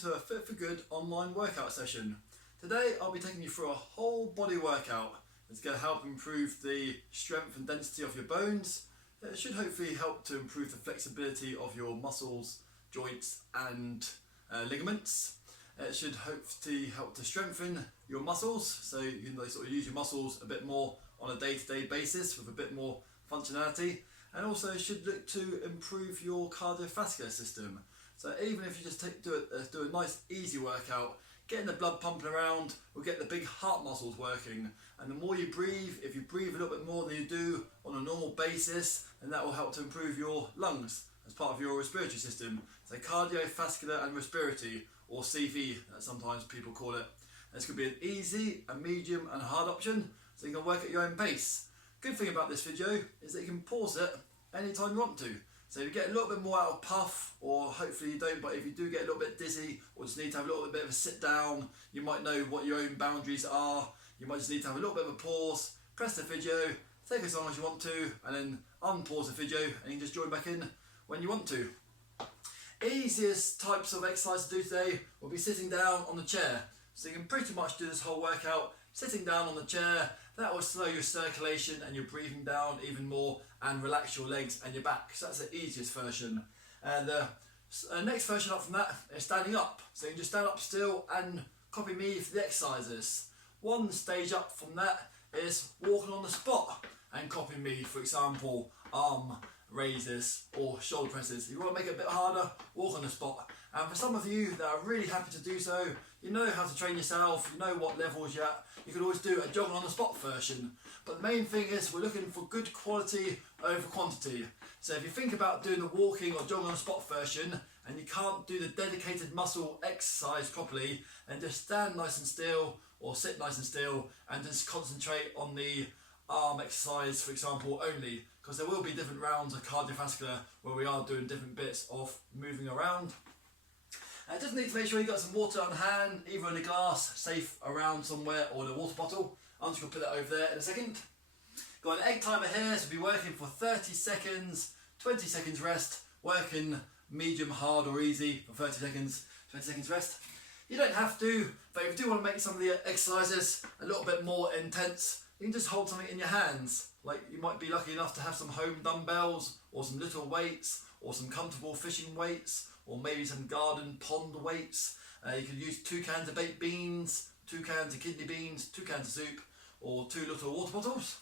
to a Fit For Good online workout session. Today I'll be taking you through a whole body workout that's going to help improve the strength and density of your bones. It should hopefully help to improve the flexibility of your muscles, joints and ligaments. It should hopefully help to strengthen your muscles so you can sort of use your muscles a bit more on a day-to-day basis with a bit more functionality, and also should look to improve your cardiovascular system. So even if you just do a nice easy workout, getting the blood pumping around will get the big heart muscles working, and the more you breathe, if you breathe a little bit more than you do on a normal basis, then that will help to improve your lungs as part of your respiratory system. So cardiovascular and respiratory, or CV as sometimes people call it. This could be an easy, a medium and a hard option, so you can work at your own pace. Good thing about this video is that you can pause it anytime you want to. So if you get a little bit more out of puff, or hopefully you don't, but if you do get a little bit dizzy or just need to have a little bit of a sit down, you might know what your own boundaries are, you might just need to have a little bit of a pause, press the video, take as long as you want to, and then unpause the video and you can just join back in when you want to. Easiest types of exercise to do today will be sitting down on the chair. So you can pretty much do this whole workout sitting down on the chair. That will slow your circulation and your breathing down even more and relax your legs and your back. So that's the easiest version. And the next version up from that is standing up. So you can just stand up still and copy me for the exercises. One stage up from that is walking on the spot and copy me, for example, arm raises or shoulder presses. If you want to make it a bit harder, walk on the spot. And for some of you that are really happy to do so, you know how to train yourself, you know what levels you're at, you can always do a jogging on the spot version. But the main thing is we're looking for good quality over quantity. So if you think about doing the walking or jogging on the spot version and you can't do the dedicated muscle exercise properly, then just stand nice and still or sit nice and still and just concentrate on the arm exercise, for example, only, because there will be different rounds of cardiovascular where we are doing different bits of moving around. Just need to make sure you've got some water on hand, either in a glass, safe around somewhere, or in a water bottle. I'm just going to put that over there in a second. Got an egg timer here, so we'll be working for 30 seconds, 20 seconds rest, working medium, hard or easy for 30 seconds, 20 seconds rest. You don't have to, but if you do want to make some of the exercises a little bit more intense, you can just hold something in your hands. Like you might be lucky enough to have some home dumbbells, or some little weights, or some comfortable fishing weights, or maybe some garden pond weights. You could use 2 cans of baked beans, 2 cans of kidney beans, 2 cans of soup, or 2 little water bottles.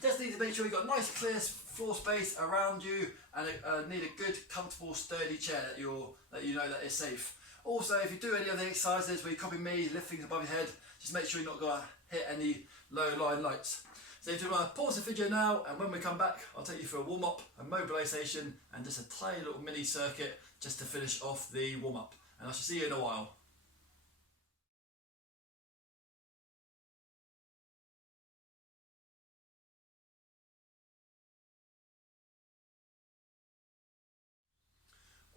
Just need to make sure you've got a nice clear floor space around you, and need a good, comfortable, sturdy chair that you know that is safe. Also, if you do any of the exercises where you copy me, lift things above your head, just make sure you're not going to hit any low-lying lights. So if you want to pause the video now, and when we come back, I'll take you through a warm-up, a mobilisation, and just a tiny little mini circuit just to finish off the warm-up. And I shall see you in a while.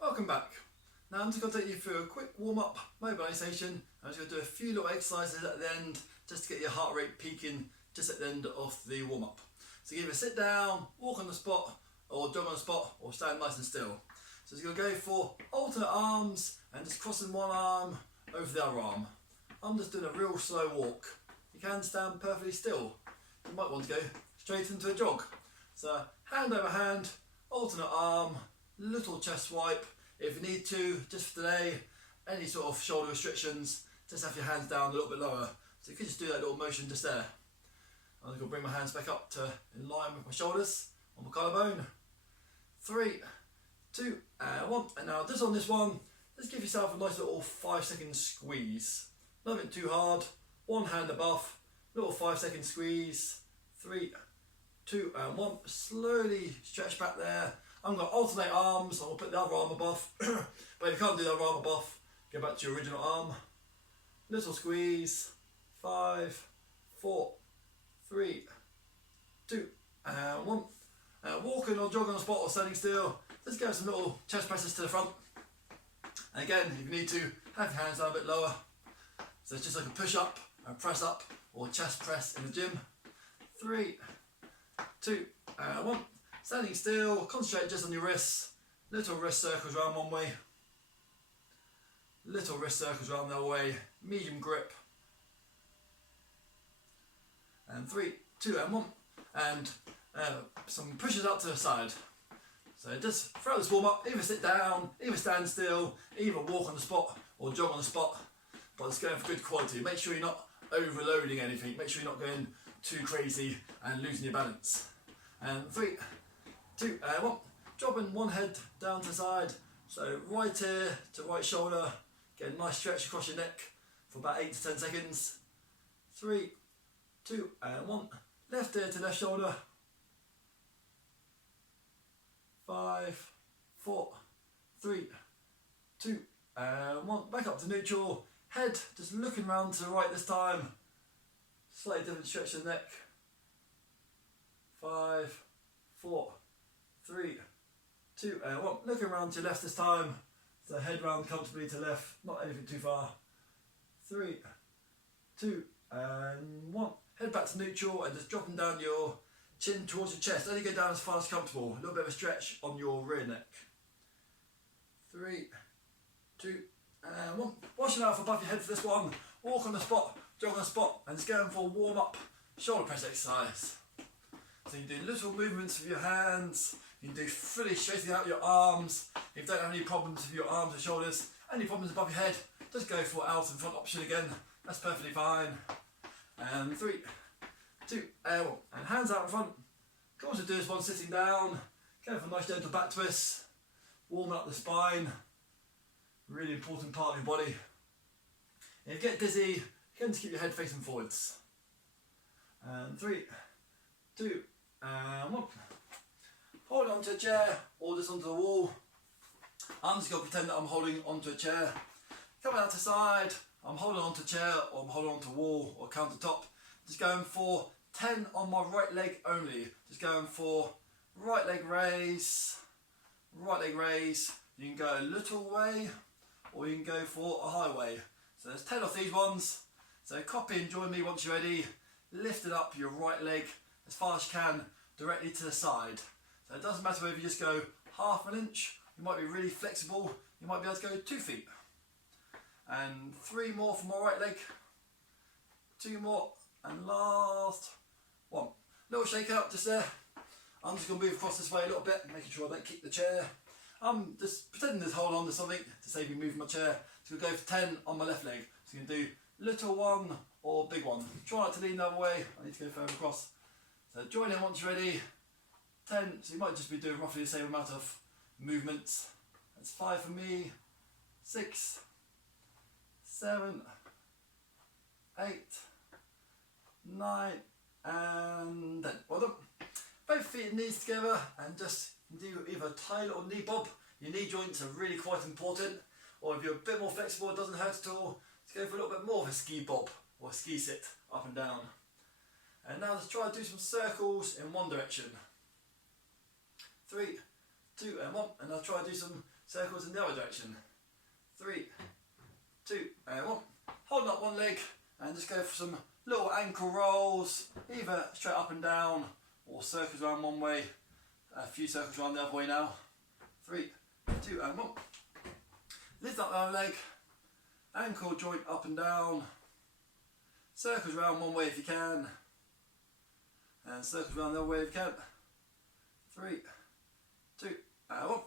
Welcome back. Now I'm just going to take you through a quick warm-up mobilisation. I'm just going to do a few little exercises at the end just to get your heart rate peaking just at the end of the warm-up. So either sit down, walk on the spot, or jog on the spot, or stand nice and still. So you're going to go for alternate arms and just crossing one arm over the other arm. I'm just doing a real slow walk. You can stand perfectly still. You might want to go straight into a jog. So hand over hand, alternate arm, little chest swipe. If you need to, just for today, any sort of shoulder restrictions, just have your hands down a little bit lower. So you can just do that little motion just there. I'm going to bring my hands back up to in line with my shoulders on my collarbone. 3, 2, and 1. And now just on this one, just give yourself a nice little 5-second squeeze. Nothing too hard. One hand above, little 5-second squeeze. 3, 2, and 1. Slowly stretch back there. I'm going to alternate arms. I'll put the other arm above. But if you can't do the other arm above, go back to your original arm. Little squeeze. 5, 4, 3, 2, and 1. Walking or jogging on the spot or standing still, just get some little chest presses to the front. And again, if you need to, have your hands down a bit lower. So it's just like a push up, a press up, or chest press in the gym. 3, 2, and 1. Standing still, concentrate just on your wrists. Little wrist circles around one way. little wrist circles around the other way, medium grip. And 3, 2 and 1. And some pushes up to the side. So just throw this warm up, either sit down, either stand still, either walk on the spot or jog on the spot. But it's going for good quality. Make sure you're not overloading anything. Make sure you're not going too crazy and losing your balance. And 3, 2 and 1. Dropping one head down to the side. So right ear to right shoulder. Get a nice stretch across your neck for about 8 to 10 seconds. 3, 2 and 1. Left ear to left shoulder. 5, 4, 3, 2 and 1. Back up to neutral. Head just looking round to the right this time. Slightly different stretch of the neck. 5, 4, 3, 2 and 1. Looking around to your left this time. So head round comfortably to left, not anything too far. 3, 2 and 1. Head back to neutral and just dropping down your chin towards your chest. Only go down as far as comfortable. A little bit of a stretch on your rear neck. 3, 2 and 1. Washing out above your head for this one. Walk on the spot, jog on the spot, and just going for a warm up shoulder press exercise. So you do little movements with your hands. You can do fully straightening out your arms. If you don't have any problems with your arms or shoulders, any problems above your head, just go for out and front option again. That's perfectly fine. And 3, 2 and 1. And hands out in front. You can also do this one sitting down. Go for a nice gentle back twist. Warming up the spine. Really important part of your body. If you get dizzy, you can just keep your head facing forwards. And 3, 2 and 1. Hold on to a chair or just onto the wall. I'm just going to pretend that I'm holding onto a chair. Coming out to side, I'm holding onto a chair or I'm holding onto a wall or countertop. Just going for 10 on my right leg only. Just going for right leg raise, right leg raise. You can go a little way or you can go for a high way. So there's 10 of these ones. So copy and join me once you're ready. Lifting up your right leg as far as you can directly to the side. So it doesn't matter whether you just go half an inch, you might be really flexible, you might be able to go 2 feet. And 3 more from my right leg, 2 more, and last 1. Little shake out just there. I'm just going to move across this way a little bit, making sure I don't kick the chair. I'm just pretending to hold on to something to save me moving my chair. So we'll go for 10 on my left leg. So you can do little one or big one. Try not to lean the other way, I need to go further across. So join in once you're ready. 10, so you might just be doing roughly the same amount of movements. That's 5 for me, 6, 7, 8, 9 and 10. Well done. Both feet and knees together and just do either tie or knee bob. Your knee joints are really quite important, or if you're a bit more flexible, it doesn't hurt at all, just go for a little bit more of a ski bob or a ski sit up and down. And now let's try to do some circles in one direction. 3, 2 and 1, and I'll try to do some circles in the other direction. 3, 2 and 1. Hold up one leg and just go for some little ankle rolls, either straight up and down or circles around one way, a few circles around the other way now. 3, 2 and 1. Lift up the other leg, ankle joint up and down, circles around one way if you can, and circles around the other way if you can. 3, 2 and 1.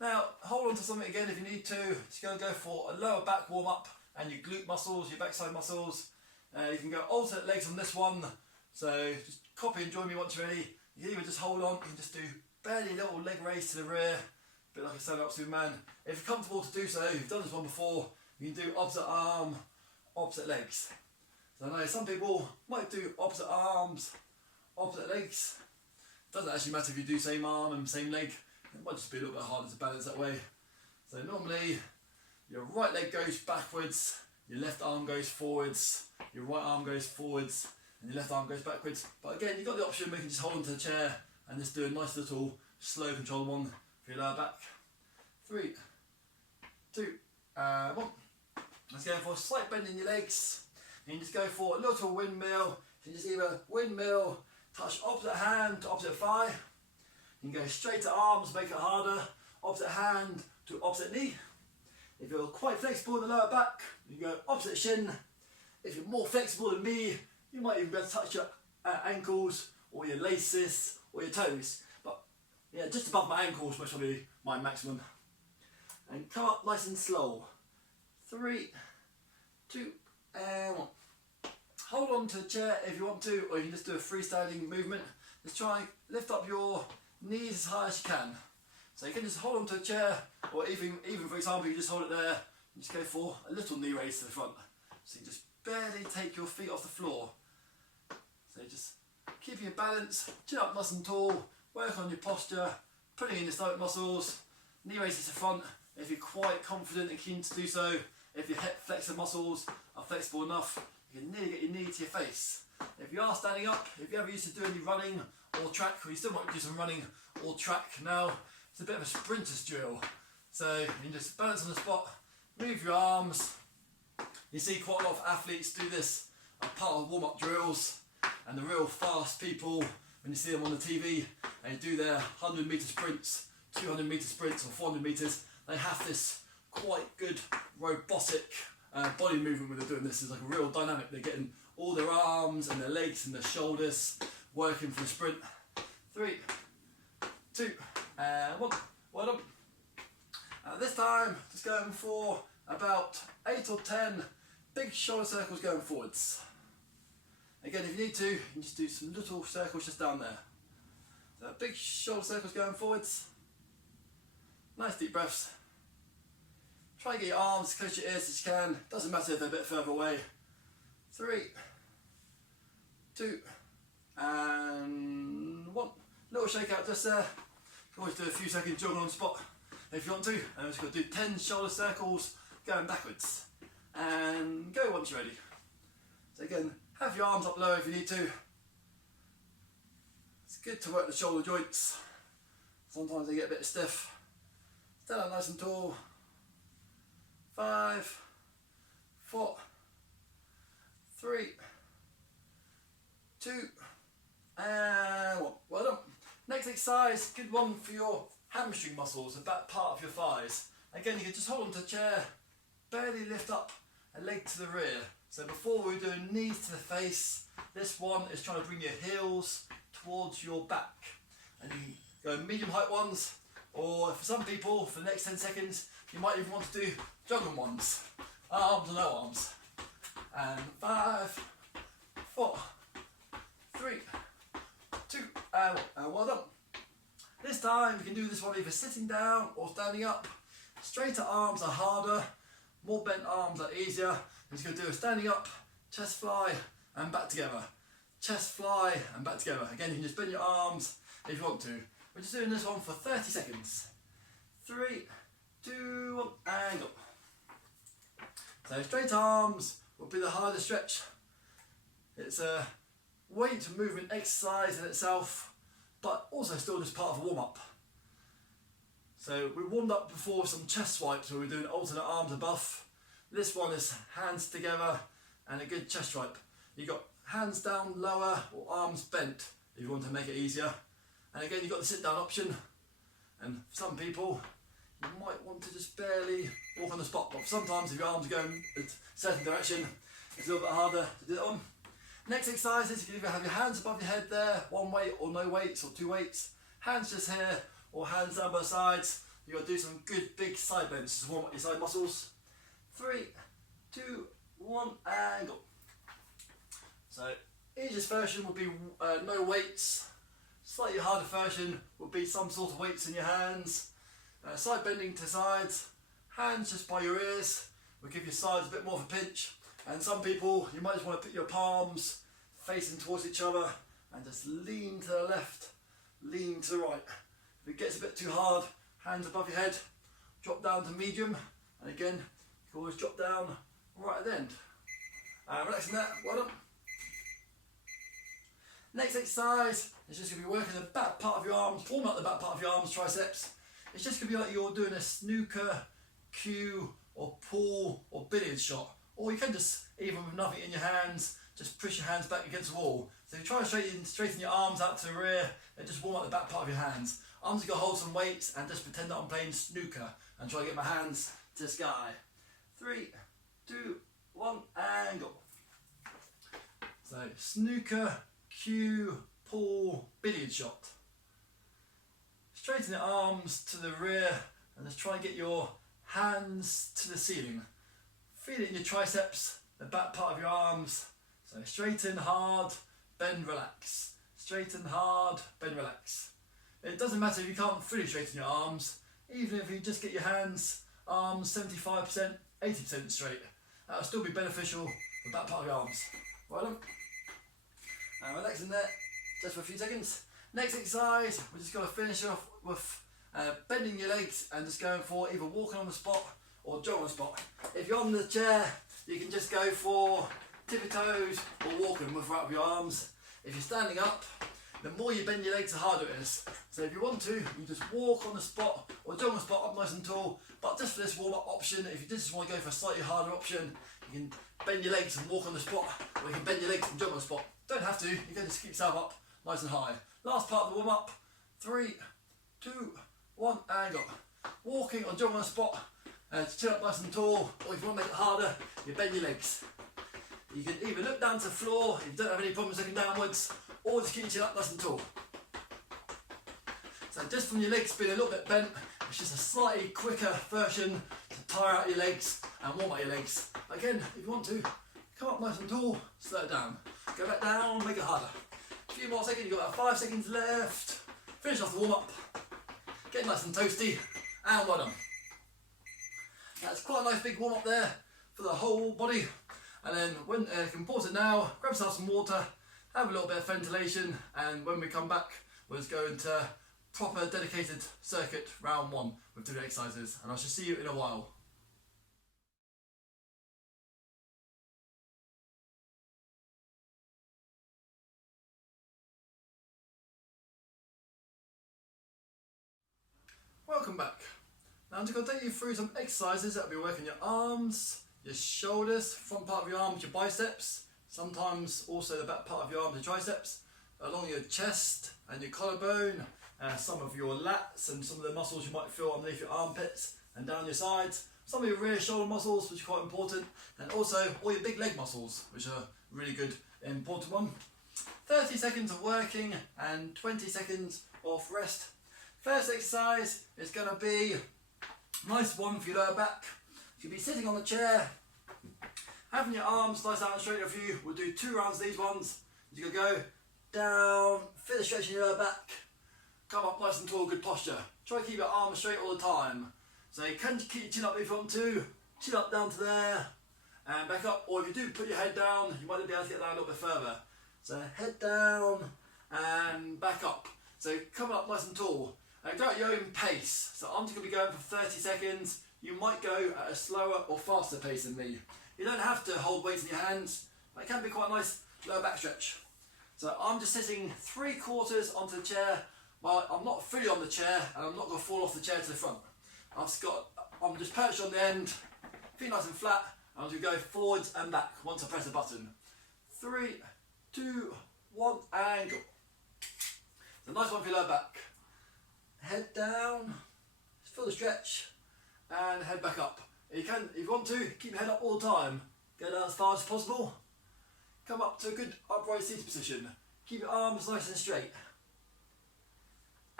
Now hold on to something again if you need to. Just go for a lower back warm up and your glute muscles, your backside muscles. You can go alternate legs on this one. So just copy and join me once you're ready. You can either just hold on, you can just do barely little leg raise to the rear, a bit like a stand up Superman. If you're comfortable to do so, you've done this one before, you can do opposite arm, opposite legs. So I know some people might do opposite arms, opposite legs. Doesn't actually matter if you do same arm and same leg. It might just be a little bit harder to balance that way. So normally your right leg goes backwards, your left arm goes forwards, your right arm goes forwards, and your left arm goes backwards. But again, you've got the option where you can just hold onto the chair and just do a nice little slow control one for your lower back. 3, 2, 1. Let's go for a slight bend in your legs. You can just go for a little windmill. You can just either windmill, touch opposite hand to opposite thigh. You can go straight to arms, make it harder. Opposite hand to opposite knee. If you're quite flexible in the lower back, you go opposite shin. If you're more flexible than me, you might even be able to touch your ankles or your laces or your toes. But yeah, just above my ankles, which will be my maximum. And come up nice and slow. 3, 2, and 1. Hold on to the chair if you want to, or you can just do a freestyling movement. Just try and lift up your knees as high as you can. So you can just hold on to a chair, or even for example, you just hold it there, and just go for a little knee raise to the front. So you just barely take your feet off the floor. So just keeping your balance, chin up nice and tall, work on your posture, putting in your stomach muscles, knee raises to the front. If you're quite confident and keen to do so, if your hip flexor muscles are flexible enough, you can nearly get your knee to your face. If you are standing up, if you ever used to do any running or track, or you still might do some running or track now, it's a bit of a sprinter's drill. So you can just balance on the spot, move your arms. You see quite a lot of athletes do this as part of warm-up drills, and the real fast people, when you see them on the TV, they do their 100 metre sprints, 200 metre sprints or 400 metres, they have this quite good robotic body movement when they're doing this. It's like a real dynamic. They're getting all their arms and their legs and their shoulders working for the sprint. 3, 2, and 1. Well done. This time, just going for about 8 or 10 big shoulder circles going forwards. Again, if you need to, you can just do some little circles just down there. So big shoulder circles going forwards. Nice deep breaths. Try and get your arms as close to your ears as you can. Doesn't matter if they're a bit further away. 3, 2, and 1. Little shake out just there. You can always do a few seconds jogging on the spot if you want to. And we're just going to do 10 shoulder circles going backwards. And go once you're ready. So again, have your arms up low if you need to. It's good to work the shoulder joints. Sometimes they get a bit stiff. Stand up nice and tall. 5, 4, 3, 2, and 1. Well done. Next exercise, good one for your hamstring muscles, the back part of your thighs. Again, you can just hold onto the chair, barely lift up a leg to the rear. So before we're doing knees to the face, this one is trying to bring your heels towards your back. And you go medium height ones, or for some people, for the next 10 seconds, you might even want to do jogging ones, arms or no arms. And 5, 4, 3, 2, and 1. And well done. This time you can do this one either sitting down or standing up. Straighter arms are harder, more bent arms are easier. You're just going to do a standing up, chest fly, and back together. Chest fly, and back together. Again, you can just bend your arms if you want to. We're just doing this one for 30 seconds. 3, 2, 1, and go. So straight arms will be the hardest stretch. It's a weight movement exercise in itself, but also still just part of a warm-up. So we warmed up before with some chest swipes where we're doing alternate arms above. This one is hands together and a good chest swipe. You've got hands down lower or arms bent if you want to make it easier. And again, you've got the sit down option. And for some people, you might want to just barely walk on the spot. But sometimes if your arms are going a certain direction, it's a little bit harder to do it on. Next exercise is you can either have your hands above your head there, one weight or no weights or 2 weights. Hands just here or hands down both sides. You've got to do some good big side bends to warm up your side muscles. 3, 2, 1, and go. So, easiest version would be no weights. Slightly harder version would be some sort of weights in your hands. Side bending to sides. Hands just by your ears will give your sides a bit more of a pinch. And some people, you might just want to put your palms facing towards each other and just lean to the left, lean to the right. If it gets a bit too hard, hands above your head, drop down to medium, and again, you can always drop down right at the end. Relaxing that, well done. Next exercise is just going to be working the back part of your arms, warm up the back part of your arms, triceps. It's just going to be like you're doing a snooker, cue, or pool, or billiard shot. Or you can just, even with nothing in your hands, just push your hands back against the wall. So if you try to straighten your arms out to the rear, and just warm up the back part of your hands. I'm just going to hold some weights and just pretend that I'm playing snooker and try to get my hands to the sky. 3, 2, 1, and go. So snooker, cue, pull, billiard shot. Straighten the arms to the rear and just try and get your hands to the ceiling. Feel it in your triceps, the back part of your arms. So straighten hard, bend, relax. Straighten hard, bend, relax. It doesn't matter if you can't fully straighten your arms, even if you just get your hands, arms 75%, 80% straight. That'll still be beneficial for the back part of your arms. Well done. And relax in there, just for a few seconds. Next exercise, we're just going to finish off with bending your legs and just going for either walking on the spot or jogging on the spot. If you're on the chair, you can just go for tippy toes or walking without your arms. If you're standing up, the more you bend your legs, the harder it is. So if you want to, you just walk on the spot or jog on the spot up nice and tall. But just for this warm-up option, if you just want to go for a slightly harder option, you can bend your legs and walk on the spot, or you can bend your legs and jog on the spot. Don't have to, you can just keep yourself up nice and high. Last part of the warm-up, 3, 2, 1, and go. Walking or jogging on the spot, chin up nice and tall, or if you want to make it harder, you bend your legs. You can either look down to the floor if you don't have any problems looking downwards, or just keep your chin up nice and tall. So just from your legs being a little bit bent, it's just a slightly quicker version to tire out your legs and warm up your legs. Again, if you want to, come up nice and tall, slow it down. Go back down, make it harder. A few more seconds, you've got about 5 seconds left. Finish off the warm up. Get nice and toasty, and well done. That's quite a nice big warm up there for the whole body. And then when you can pause it now, grab yourself some water, have a little bit of ventilation, and when we come back, we'll just go into proper dedicated circuit round 1 with different exercises, and I shall see you in a while. Welcome back. Now I'm just going to take you through some exercises that will be working your arms, your shoulders, front part of your arms, your biceps, sometimes also the back part of your arms, your triceps, along your chest and your collarbone, some of your lats and some of the muscles you might feel underneath your armpits and down your sides, some of your rear shoulder muscles, which are quite important, and also all your big leg muscles, which are really good and important one. 30 seconds of working and 20 seconds of rest. First exercise is going to be a nice one for your lower back. You'll be sitting on the chair, having your arms nice out and straight of you. We'll do 2 rounds of these ones. You're going to go down, feel the stretch in your lower back, come up nice and tall, good posture. Try to keep your arms straight all the time. So you can keep your chin up if you want to, chin up down to there, and back up. Or if you do put your head down, you might be able to get down a little bit further. So head down and back up. So come up nice and tall. And go at your own pace. So I'm just going to be going for 30 seconds. You might go at a slower or faster pace than me. You don't have to hold weights in your hands. It can be quite a nice lower back stretch. So I'm just sitting 3/4 onto the chair. Well, I'm not fully on the chair and I'm not going to fall off the chair to the front. I'm just perched on the end, feet nice and flat. I'm going to go forwards and back once I press the button. 3, 2, 1, and go. So nice one for your lower back. Head down, feel the stretch, and head back up. You can, if you want to, keep your head up all the time. Go down as far as possible. Come up to a good upright seated position. Keep your arms nice and straight.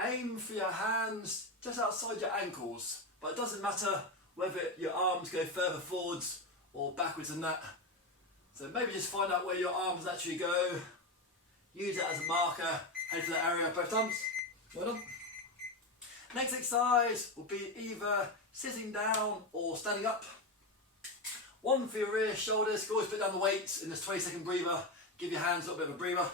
Aim for your hands just outside your ankles, but it doesn't matter whether your arms go further forwards or backwards than that. So maybe just find out where your arms actually go. Use it as a marker. Head for that area both times. Well done. Next exercise will be either sitting down or standing up. One for your rear shoulders. You can always put down the weights in this 20-second breather. Give your hands a little bit of a breather.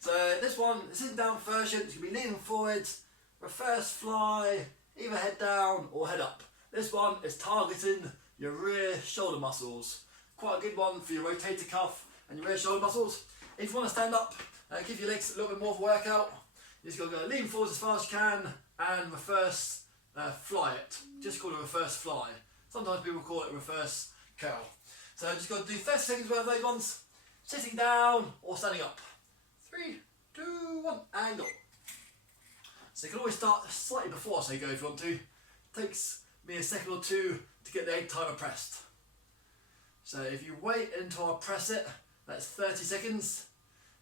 So this one, sitting down version, you can be leaning forwards, reverse fly, either head down or head up. This one is targeting your rear shoulder muscles. Quite a good one for your rotator cuff and your rear shoulder muscles. If you want to stand up, give your legs a little bit more of a workout. You just got to go lean forwards as fast as you can and reverse fly it. Just call it a reverse fly. Sometimes people call it a reverse curl. So just got to do 30 seconds worth of those ones. Sitting down or standing up. 3, 2, 1, and go. So you can always start slightly before I say go if you want to. Takes me a second or two to get the egg timer pressed. So if you wait until I press it, that's 30 seconds.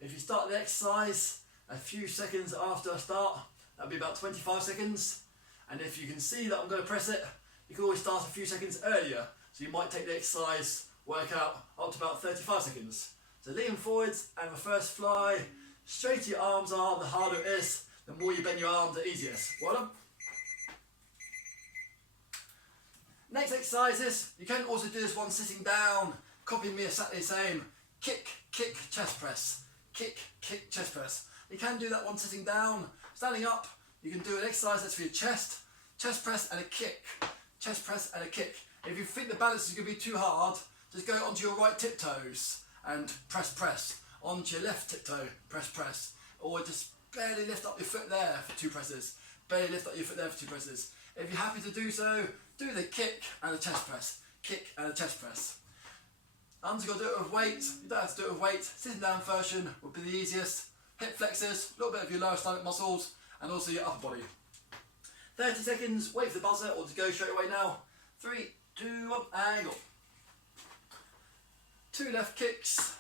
If you start the exercise a few seconds after I start, that'll be about 25 seconds. And if you can see that I'm going to press it, you can always start a few seconds earlier. So you might take the exercise workout up to about 35 seconds. So lean forwards and reverse fly. Straighter your arms are, the harder it is. The more you bend your arms, the easier it is. Well done. Next exercises, you can also do this one sitting down. Copy me exactly the same. Kick, kick, chest press. Kick, kick, chest press. You can do that one sitting down. Standing up, you can do an exercise that's for your chest. Chest press and a kick. Chest press and a kick. If you think the balance is going to be too hard, just go onto your right tiptoes and press, press. Onto your left tiptoe, press, press. Or just barely lift up your foot there for 2 presses. Barely lift up your foot there for 2 presses. If you're happy to do so, do the kick and the chest press. Kick and the chest press. I'm just going to do it with weight. You don't have to do it with weight. Sitting down version would be the easiest. Hip flexors, a little bit of your lower stomach muscles, and also your upper body. 30 seconds, wait for the buzzer, or just go straight away now. 3, 2, 1, and go. 2 left kicks,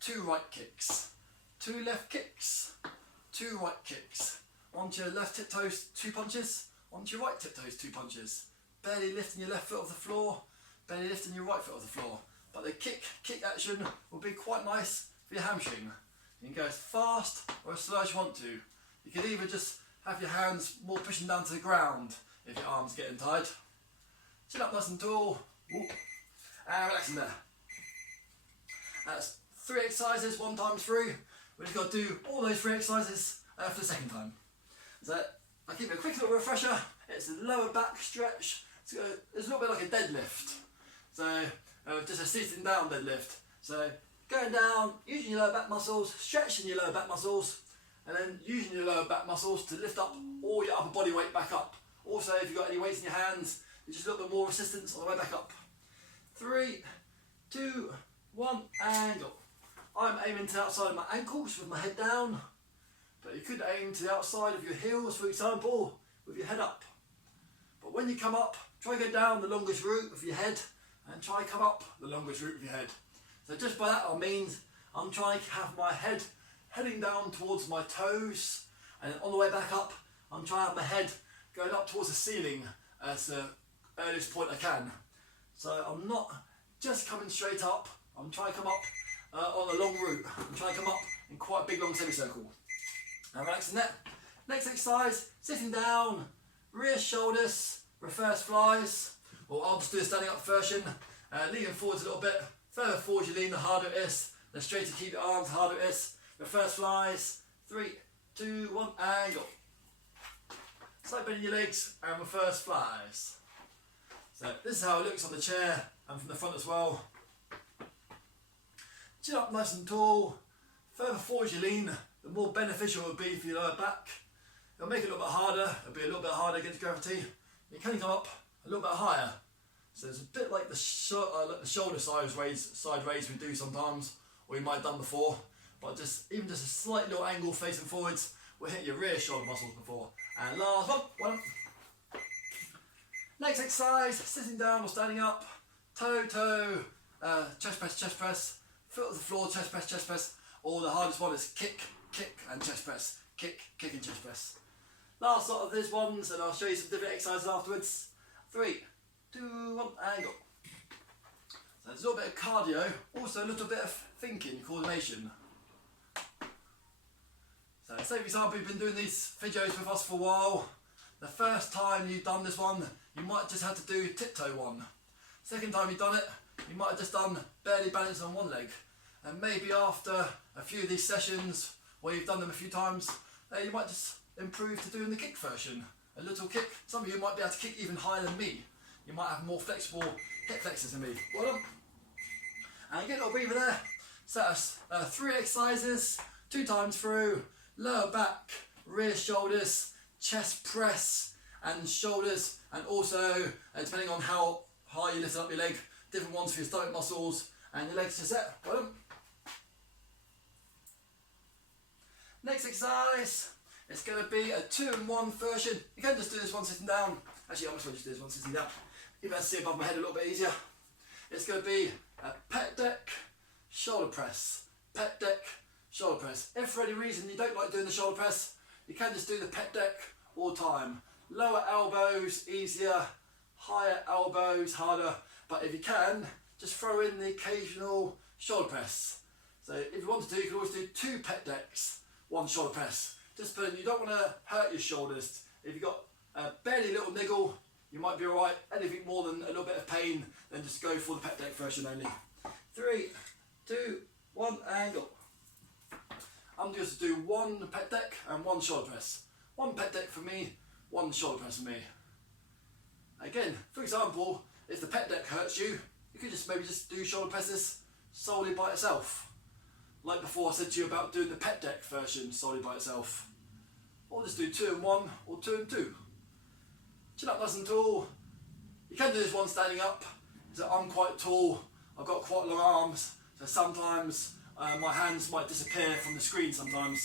2 right kicks. 2 left kicks, 2 right kicks. Onto your left tiptoes, 2 punches. Onto your right tiptoes, 2 punches. Barely lifting your left foot off the floor, barely lifting your right foot off the floor. But the kick action will be quite nice for your hamstring. You can go as fast or as slow as you want to. You can either just have your hands more pushing down to the ground if your arm's getting tired. Chin up nice and tall. Ooh. And relaxing there. That's 3 exercises, 1 time through. We've just got to do all those 3 exercises for the second time. So I'll give you a quick little refresher. It's a lower back stretch. It's a little bit like a deadlift. So just a sitting down deadlift. So going down, using your lower back muscles, stretching your lower back muscles, and then using your lower back muscles to lift up all your upper body weight back up. Also, if you've got any weights in your hands, just a little bit more resistance on the way back up. 3, 2, 1, and go. I'm aiming to the outside of my ankles with my head down, but you could aim to the outside of your heels, for example, with your head up. But when you come up, try to go down the longest route with your head, and try to come up the longest route with your head. So just by that I mean, I'm trying to have my head heading down towards my toes, and on the way back up, I'm trying to have my head going up towards the ceiling at the earliest point I can. So I'm not just coming straight up, I'm trying to come up on a long route. I'm trying to come up in quite a big long semicircle. Now relaxing that. Next exercise, sitting down, rear shoulders, reverse flies, or I'll just do a standing up version, leaning forwards a little bit. Further forward you lean, the harder it is. The straighter you keep your arms, the harder it is. Reverse flies, 3, 2, 1, and go. Slight bend in your legs and reverse flies. So this is how it looks on the chair and from the front as well. Chin up nice and tall. Further forward you lean, the more beneficial it will be for your lower back. It'll make it a little bit harder, it'll be a little bit harder against gravity. You can come up a little bit higher. So it's a bit like the shoulder side raise we do sometimes, or you might have done before. But even just a slight little angle facing forwards will hit your rear shoulder muscles before. And last one. Next exercise, sitting down or standing up. Toe, chest press. Foot to the floor, chest press. Or the hardest one is kick, and chest press. Kick, and chest press. Last sort of these ones, and I'll show you some different exercises afterwards. 3, 2, 1, and go. So there's a little bit of cardio, also a little bit of thinking, coordination. So say for example you've been doing these videos with us for a while. The first time you've done this one, you might just have to do tiptoe one. Second time you've done it, you might have just done barely balanced on one leg. And maybe after a few of these sessions, where you've done them a few times, you might just improve to doing the kick version. A little kick. Some of you might be able to kick even higher than me. You might have more flexible hip flexors than me. Well done. And get a little breather there. So that's 3 exercises, 2 times through. Lower back, rear shoulders, chest press and shoulders, and also depending on how high you lift up your leg, different ones for your stomach muscles and your legs to set. Well done. Next exercise, it's going to be a 2-in-1 version. You can just do this one sitting down. Actually, I must just do this one sitting down. You better see above my head a little bit easier. It's going to be a pec deck, shoulder press, pec deck, shoulder press. If for any reason you don't like doing the shoulder press, you can just do the pec deck all the time. Lower elbows, easier. Higher elbows, harder. But if you can, just throw in the occasional shoulder press. So if you want to do, you can always do 2 pec decks, 1 shoulder press. Just put in, you don't want to hurt your shoulders. If you've got a barely little niggle, you might be alright. Anything more than a little bit of pain, then just go for the pec deck version only. 3, 2, 1, and go. I'm just to do 1 pec deck and 1 shoulder press. 1 pec deck for me, 1 shoulder press for me. Again, for example, if the pec deck hurts you, you could just maybe just do shoulder presses solely by itself. Like before I said to you about doing the pec deck version solely by itself. Or just do 2 and 1 or 2 and 2. Chin up nice and tall. You can do this one standing up. So I'm quite tall, I've got quite long arms, so sometimes my hands might disappear from the screen sometimes.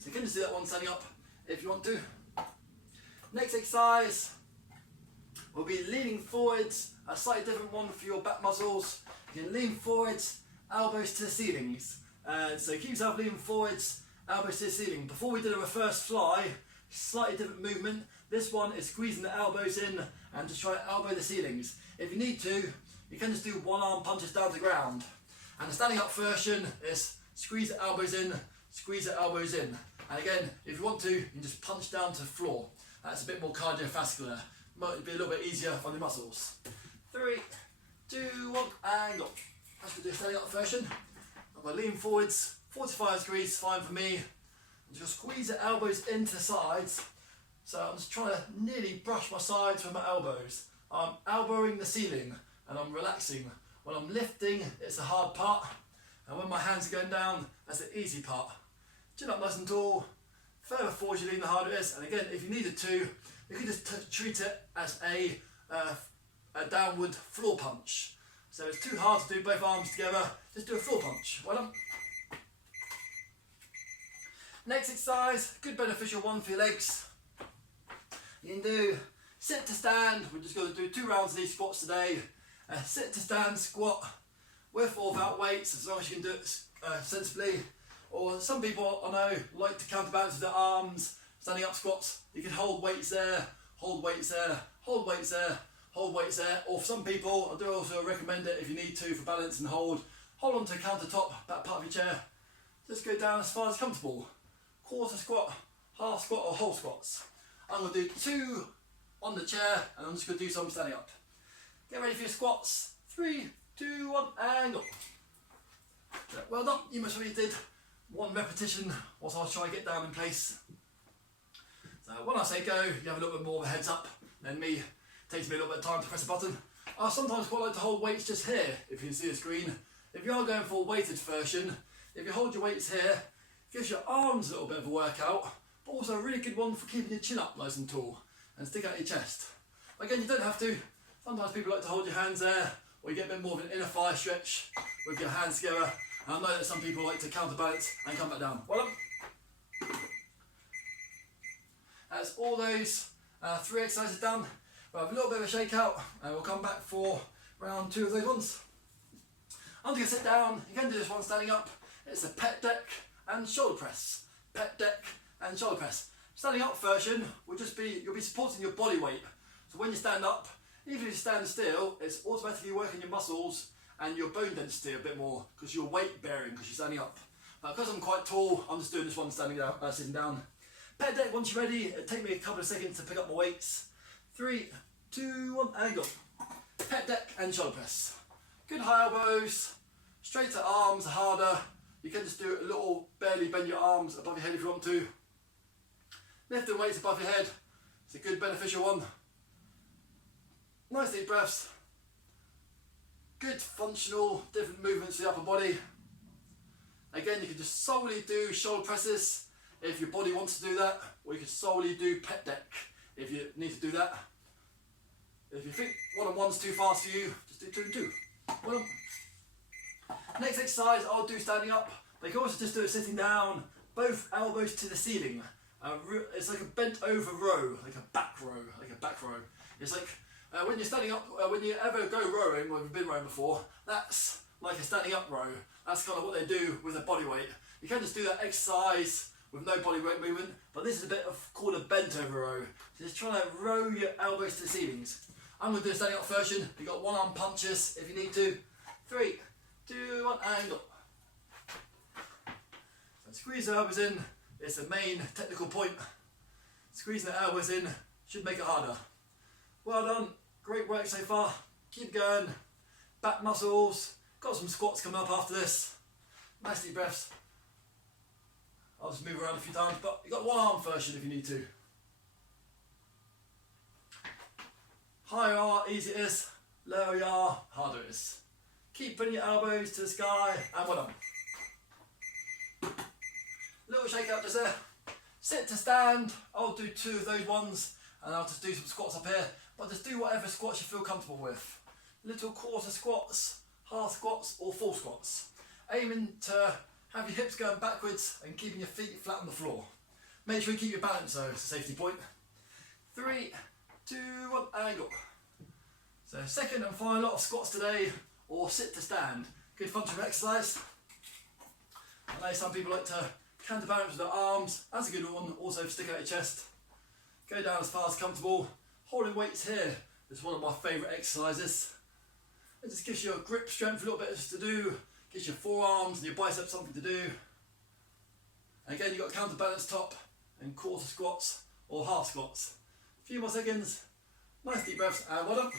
So you can just do that one standing up if you want to. Next exercise will be leaning forwards, a slightly different one for your back muscles. You can lean forwards, elbows to the ceilings. So keep yourself leaning forwards, elbows to the ceiling. Before we did a reverse fly, slightly different movement. This one is squeezing the elbows in and just try to elbow the ceilings. If you need to, you can just do 1 arm punches down to the ground. And the standing up version is squeeze the elbows in, squeeze the elbows in. And again, if you want to, you can just punch down to the floor. That's a bit more cardiovascular. Might be a little bit easier for the muscles. 3, 2, 1, and go. That's going to do a standing up version. I'm going to lean forwards, 45 degrees is fine for me. I'm just squeeze the elbows into the sides. So I'm just trying to nearly brush my sides with my elbows. I'm elbowing the ceiling and I'm relaxing. When I'm lifting, it's the hard part. And when my hands are going down, that's the easy part. Chin up nice and tall. Further forward you lean, the harder it is. And again, if you needed to, you can just treat it as a downward floor punch. So it's too hard to do both arms together. Just do a floor punch. Well done. Next exercise, good beneficial one for your legs. You can do sit to stand. We're just going to do 2 rounds of these squats today. Sit to stand squat with or without weights, as long as you can do it sensibly. Or some people I know like to counterbalance with their arms. Standing up squats, you can hold weights there, hold weights there, hold weights there, hold weights there. Or for some people, I do also recommend it if you need to for balance and hold on to the countertop, back part of your chair. Just go down as far as comfortable. Quarter squat, half squat or whole squats. I'm going to do 2 on the chair and I'm just going to do some standing up. Get ready for your squats. 3, 2, 1 and go. Well done, you must have already did 1 repetition whilst I'll try and get down in place. So when I say go, you have a little bit more of a heads up than me. It takes me a little bit of time to press a button. I sometimes quite like to hold weights just here, if you can see the screen. If you are going for a weighted version, if you hold your weights here, it gives your arms a little bit of a workout, but also a really good one for keeping your chin up nice and tall and stick out your chest. Again, you don't have to. Sometimes people like to hold your hands there, or you get a bit more of an inner thigh stretch with your hands together. And I know that some people like to counterbalance and come back down. Well done. That's all those 3 exercises done. We'll have a little bit of a shakeout and we'll come back for round 2 of those ones. I'm going to sit down. You can do this one standing up. It's a pec deck and shoulder press. Pec deck and shoulder press. Standing up version will just be, you'll be supporting your body weight. So when you stand up, even if you stand still, it's automatically working your muscles and your bone density a bit more because you're weight bearing because you're standing up. But because I'm quite tall, I'm just doing this one standing down, sitting down. Pec deck, once you're ready, it'll take me a couple of seconds to pick up my weights. 3, 2, 1, and go. Pec deck and shoulder press. Good high elbows, straighter arms, harder. You can just do a little, barely bend your arms above your head if you want to. Lifting weights above your head, it's a good beneficial one. Nice deep breaths. Good functional, different movements to the upper body. Again, you can just solely do shoulder presses if your body wants to do that, or you can solely do pec deck if you need to do that. If you think 1 and 1's too fast for you, just do 2 and 2. Well done. Next exercise I'll do standing up. But you can also just do it sitting down, both elbows to the ceiling. It's like a bent over row, like a back row, It's like when you're standing up, when you ever go rowing, or you've been rowing before, that's like a standing up row. That's kind of what they do with their body weight. You can't just do that exercise with no body weight movement, but this is a bit of called a bent over row. So just trying to row your elbows to the ceilings. I'm going to do a standing up version. You've got one arm punches if you need to. 3, 2, 1, and go. So squeeze the elbows in. It's the main technical point. Squeezing the elbows in should make it harder. Well done. Great work so far. Keep going. Back muscles. Got some squats coming up after this. Nice deep breaths. I'll just move around a few times, but you've got one arm version if you need to. Higher you are, easier it is. Lower you are, harder it is. Keep putting your elbows to the sky, and well done. Little shake out just there. Sit to stand. I'll do 2 of those ones, and I'll just do some squats up here. But just do whatever squats you feel comfortable with. Little quarter squats, half squats, or full squats. Aiming to have your hips going backwards and keeping your feet flat on the floor. Make sure you keep your balance though, it's a safety point. 3, 2, 1, and go. So second and final lot of squats today, or sit to stand. Good functional exercise. I know some people like to counterbalance with their arms. That's a good one. Also stick out your chest. Go down as far as comfortable. Holding weights here is one of my favourite exercises. It just gives you a grip strength, a little bit to do. Gives your forearms and your biceps something to do. And again, you've got counterbalance top and quarter squats or half squats. A few more seconds. Nice deep breaths, and well done.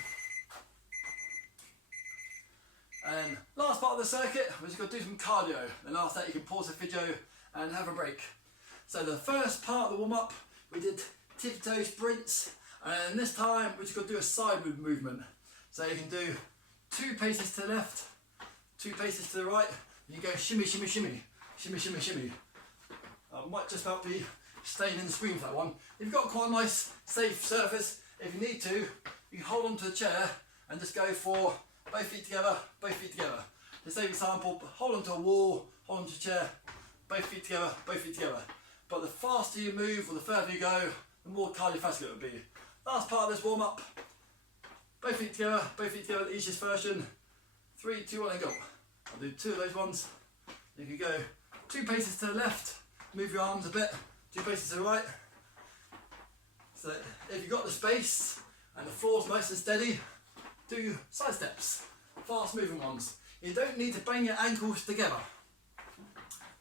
And last part of the circuit, we're just going to do some cardio. Then after that you can pause the video and have a break. So the first part of the warm up, we did tippy-toe sprints, and this time we're just going to do a side movement. So you can do 2 paces to the left, 2 paces to the right, and you go shimmy, shimmy, shimmy, shimmy, shimmy, shimmy. I might just about be staying in the screen for that one. If you've got quite a nice, safe surface, if you need to, you can hold onto the chair and just go for both feet together, both feet together. The same example, hold onto a wall, hold onto a chair, both feet together, both feet together. But the faster you move or the further you go, the more cardiovascular it will be. Last part of this warm up, both feet together, the easiest version. 3, 2, 1, and go. I'll do 2 of those ones. You can go 2 paces to the left, move your arms a bit, 2 paces to the right. So if you've got the space and the floor's nice and steady, do side steps, fast moving ones. You don't need to bang your ankles together.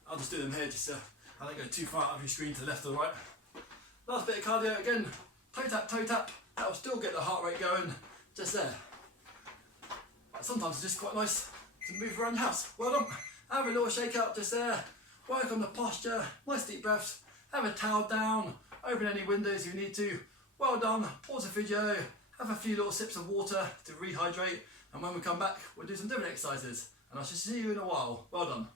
I'll just do them here, just so I don't go too far out of your screen to the left or the right. Last bit of cardio again, toe tap, that will still get the heart rate going, just there. But sometimes it's just quite nice to move around the house. Well done. Have a little shake out just there, work on the posture, nice deep breaths, have a towel down, open any windows if you need to. Well done, pause the video, have a few little sips of water to rehydrate, and when we come back we'll do some different exercises, and I shall see you in a while. Well done.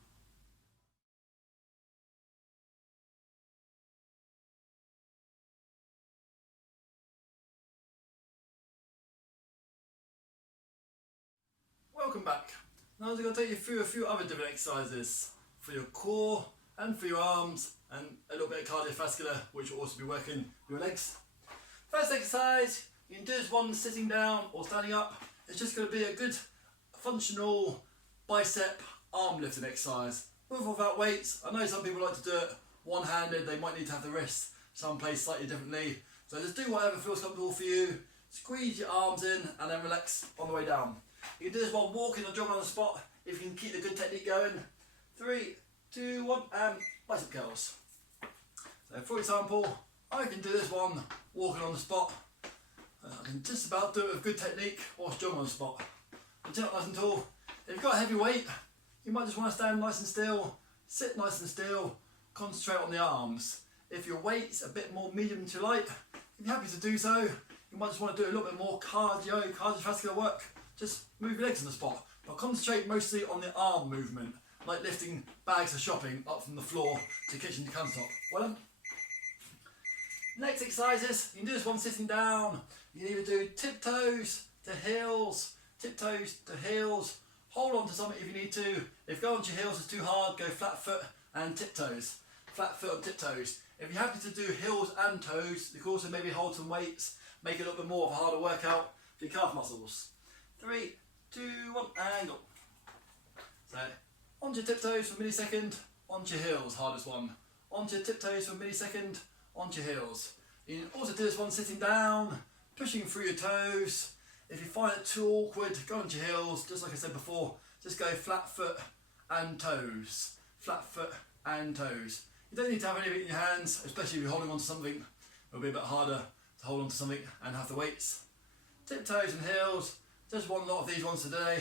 Welcome back. Now I'm going to take you through a few other different exercises for your core and for your arms, and a little bit of cardiovascular, which will also be working your legs. First exercise, you can do this one sitting down or standing up. It's just going to be a good functional bicep arm lifting exercise. With or without weights. I know some people like to do it one-handed, they might need to have the wrist some place slightly differently. So just do whatever feels comfortable for you. Squeeze your arms in and then relax on the way down. You can do this while walking or jogging on the spot if you can keep the good technique going. 3, 2, 1, and bicep curls. So for example, I can do this one walking on the spot. I can just about do it with good technique whilst jogging on the spot. And chin up nice and tall. If you've got a heavy weight, you might just want to stand nice and still, sit nice and still, concentrate on the arms. If your weight's a bit more medium to light, if you're happy to do so, you might just want to do a little bit more cardiovascular work. Just move your legs on the spot, but concentrate mostly on the arm movement, like lifting bags of shopping up from the floor to the kitchen countertop. Well done. Next exercises, you can do this one sitting down. You can either do tiptoes to heels, hold on to something if you need to. If going onto your heels is too hard, go flat foot and tiptoes. Flat foot and tiptoes. If you're happy to do heels and toes, you can also maybe hold some weights, make it a little bit more of a harder workout for your calf muscles. 3, 2, 1, and go. So, onto your tiptoes for a millisecond, onto your heels, hardest one. Onto your tiptoes for a millisecond, onto your heels. You can also do this one sitting down, pushing through your toes. If you find it too awkward, go onto your heels, just like I said before, just go flat foot and toes. Flat foot and toes. You don't need to have any of it in your hands, especially if you're holding on to something. It'll be a bit harder to hold on to something and have the weights. Tiptoes and heels, just one lot of these ones today.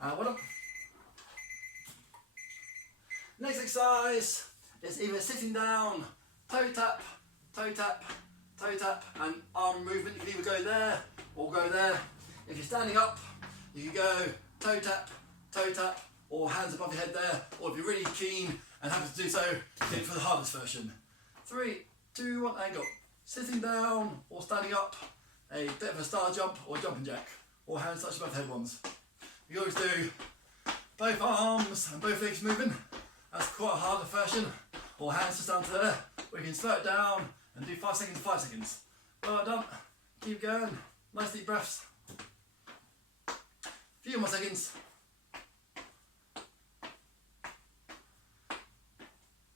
And well done. Next exercise is either sitting down, toe tap, toe tap, toe tap, and arm movement. You can either go there or go there. If you're standing up, you can go toe tap, or hands above your head there, or if you're really keen and happy to do so, get it for the hardest version. 3, 2, 1, and go. Sitting down or standing up, a bit of a star jump or jumping jack, or hands touch above head ones. You always do both arms and both legs moving. That's quite a harder version, or hands just down to there, or you can slow it down and do 5 seconds, 5 seconds. Well done, keep going, nice deep breaths. Few more seconds.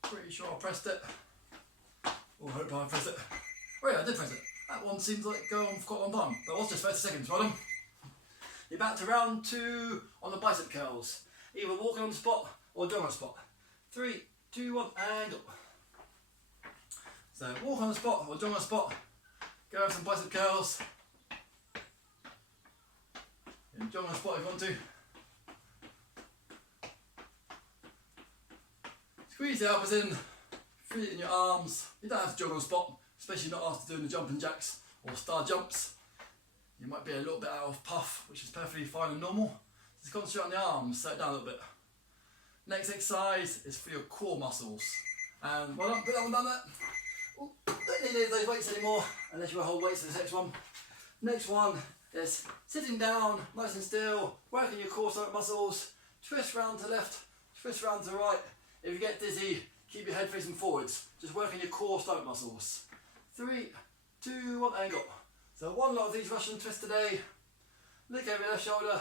Pretty sure I pressed it. Or hope I pressed it. Oh yeah, I did press it. That one seems like going on for quite a long time. That was just 30 seconds, well done. You're back to round 2 on the bicep curls. Either walking on the spot or doing on the spot. 3, 2, 1, and go. So walk on the spot or jog on the spot. Go have some bicep curls. And jog on the spot if you want to. Squeeze the elbows in, feel it in your arms. You don't have to jog on the spot, especially not after doing the jumping jacks or star jumps. You might be a little bit out of puff, which is perfectly fine and normal. Just concentrate on the arms, slow it down a little bit. Next exercise is for your core muscles. And well done, put that one down there. Ooh, don't need those weights anymore, unless you want to hold weights for the next one. Next one is sitting down, nice and still, working your core stomach muscles. Twist round to left, twist round to right. If you get dizzy, keep your head facing forwards. Just working your core stomach muscles. 3, 2, 1, and go. So one lot of these Russian twists today. Look over your left shoulder,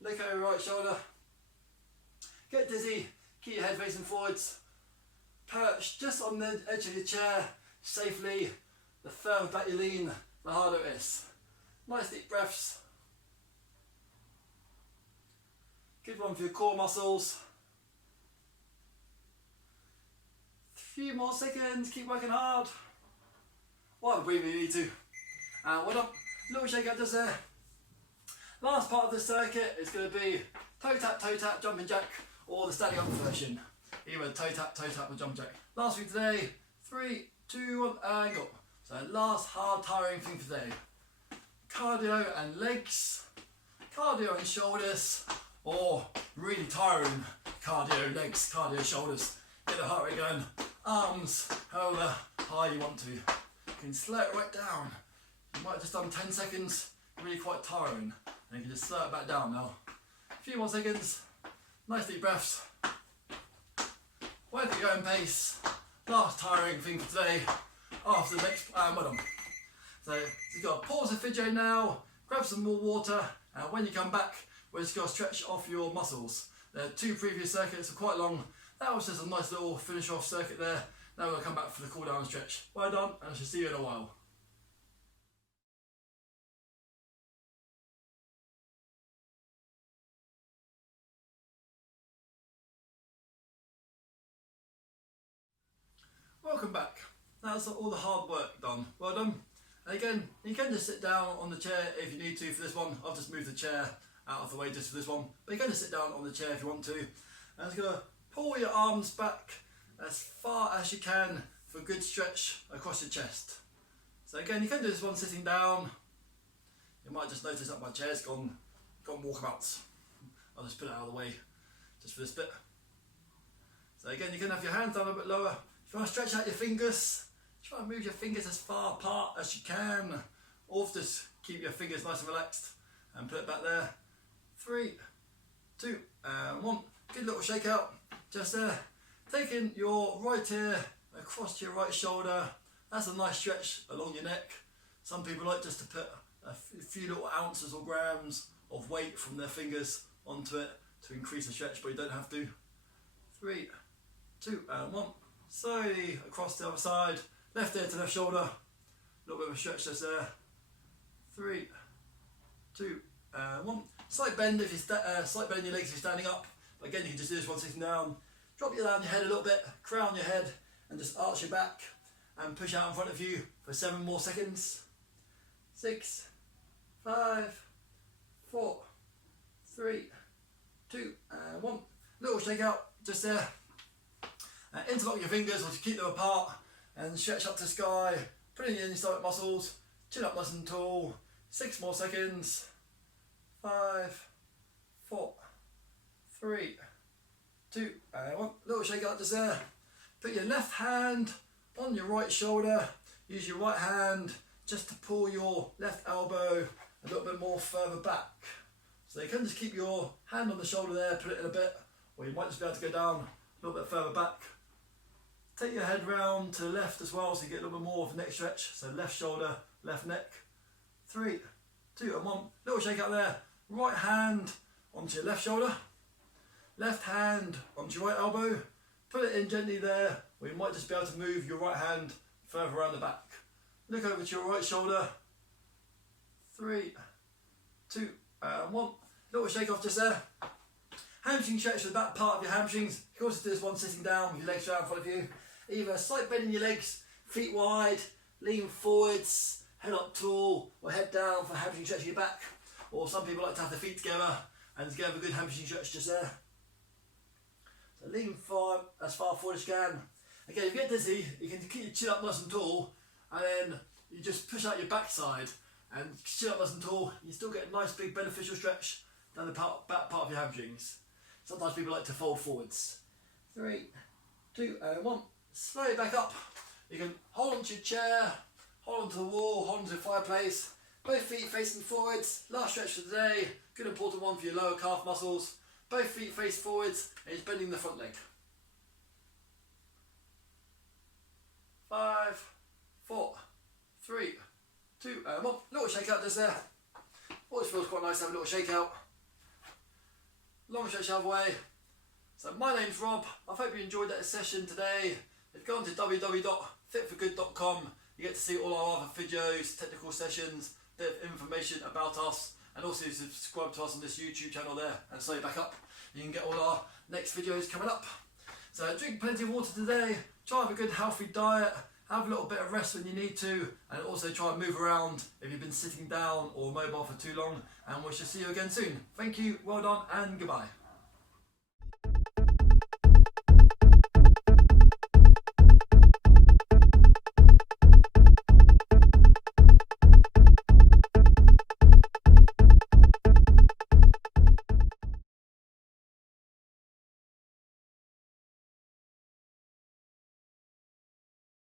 look over your right shoulder. Get dizzy, keep your head facing forwards. Perch just on the edge of your chair, safely. The further back you lean, the harder it is. Nice deep breaths. Good one for your core muscles. Few more seconds, keep working hard. While breathing you need to. And well done, little shake out just there. Last part of the circuit is going to be toe tap, jumping jack, or the standing up version. Either toe tap, or jumping jack. Last thing today, 3, 2, 1, and go. So last hard tiring thing today. Cardio and legs, cardio and shoulders, or really tiring cardio legs, cardio shoulders. Get the heart rate going. Arms, however high you want to. You can slow it right down. You might have just done 10 seconds, really quite tiring. And you can just slow it back down now. A few more seconds, nice deep breaths. Work at your own pace. Last tiring thing for today. After the next, well done. So you've got to pause the video now, grab some more water, and when you come back, we're just going to stretch off your muscles. The 2 previous circuits are quite long. That was just a nice little finish off circuit there. Now we're going to come back for the cool down stretch. Well done, and I shall see you in a while. Welcome back. That's all the hard work done. Well done. And again, you can just sit down on the chair if you need to for this one. I've just moved the chair out of the way just for this one. But you can just sit down on the chair if you want to. And just going to pull your arms back as far as you can for a good stretch across your chest. So again, you can do this one sitting down. You might just notice that my chair's gone walkabouts. I'll just put it out of the way just for this bit. So again, you can have your hands down a bit lower. If you want to stretch out your fingers, try and move your fingers as far apart as you can. Or just keep your fingers nice and relaxed and put it back there. 3, 2, and 1. Good little shake out. Just there. Taking your right ear across to your right shoulder. That's a nice stretch along your neck. Some people like just to put a few little ounces or grams of weight from their fingers onto it to increase the stretch, but you don't have to. 3, 2 and 1. Slowly across the other side, left ear to left shoulder. A little bit of a stretch just there. 3, 2 and 1. Slight bend if you slight bend in your legs if you're standing up. But again, you can just do this while sitting down. Drop your down your head a little bit, crown your head, and just arch your back and push out in front of you for 7 more seconds. 6, 5, 4, 3, 2 and 1. Little shake out just there. Interlock your fingers or to keep them apart and stretch up to the sky. Put in your stomach muscles. Chin up nice and tall. 6 more seconds. 5, 4, 3, 2 and 1. Little shake out just there. Put your left hand on your right shoulder. Use your right hand just to pull your left elbow a little bit more further back. So you can just keep your hand on the shoulder there, put it in a bit, or you might just be able to go down a little bit further back. Take your head round to the left as well so you get a little bit more of a neck stretch. So left shoulder, left neck. 3, 2 and 1. Little shake out there. Right hand onto your left shoulder. Left hand onto your right elbow. Put it in gently there, or you might just be able to move your right hand further around the back. Look over to your right shoulder. 3, 2 and 1. Little shake off just there. Hamstring stretch for the back part of your hamstrings. You can also do this one sitting down with your legs out in front of you. Either slight bend in your legs, feet wide, lean forwards, head up tall, or head down for hamstring stretch in your back. Or some people like to have their feet together and just have a good hamstring stretch just there. So lean forward as far forward as you can. Again, if you get dizzy, you can keep your chin up nice and tall, and then you just push out your backside and chin up nice and tall. You still get a nice big beneficial stretch down the back part of your hamstrings. Sometimes people like to fold forwards. 3, 2 and 1. Slowly back up. You can hold onto your chair, hold onto the wall, hold onto the fireplace. Both feet facing forwards. Last stretch for the day. Good important one for your lower calf muscles. Both feet face forwards and just bending the front leg. 5, 4, 3, 2 and 1. Little shake out just there. Always feels quite nice to have a little shake out. Long stretch out of the way. So my name's Rob. I hope you enjoyed that session today. If you go on to www.fitforgood.com, you get to see all our other videos, technical sessions, bit of information about us, and also subscribe to us on this YouTube channel there and slowly back up. You can get all our next videos coming up. So drink plenty of water today, try have a good healthy diet, have a little bit of rest when you need to, and also try and move around if you've been sitting down or mobile for too long, and we shall see you again soon. Thank you, well done and goodbye.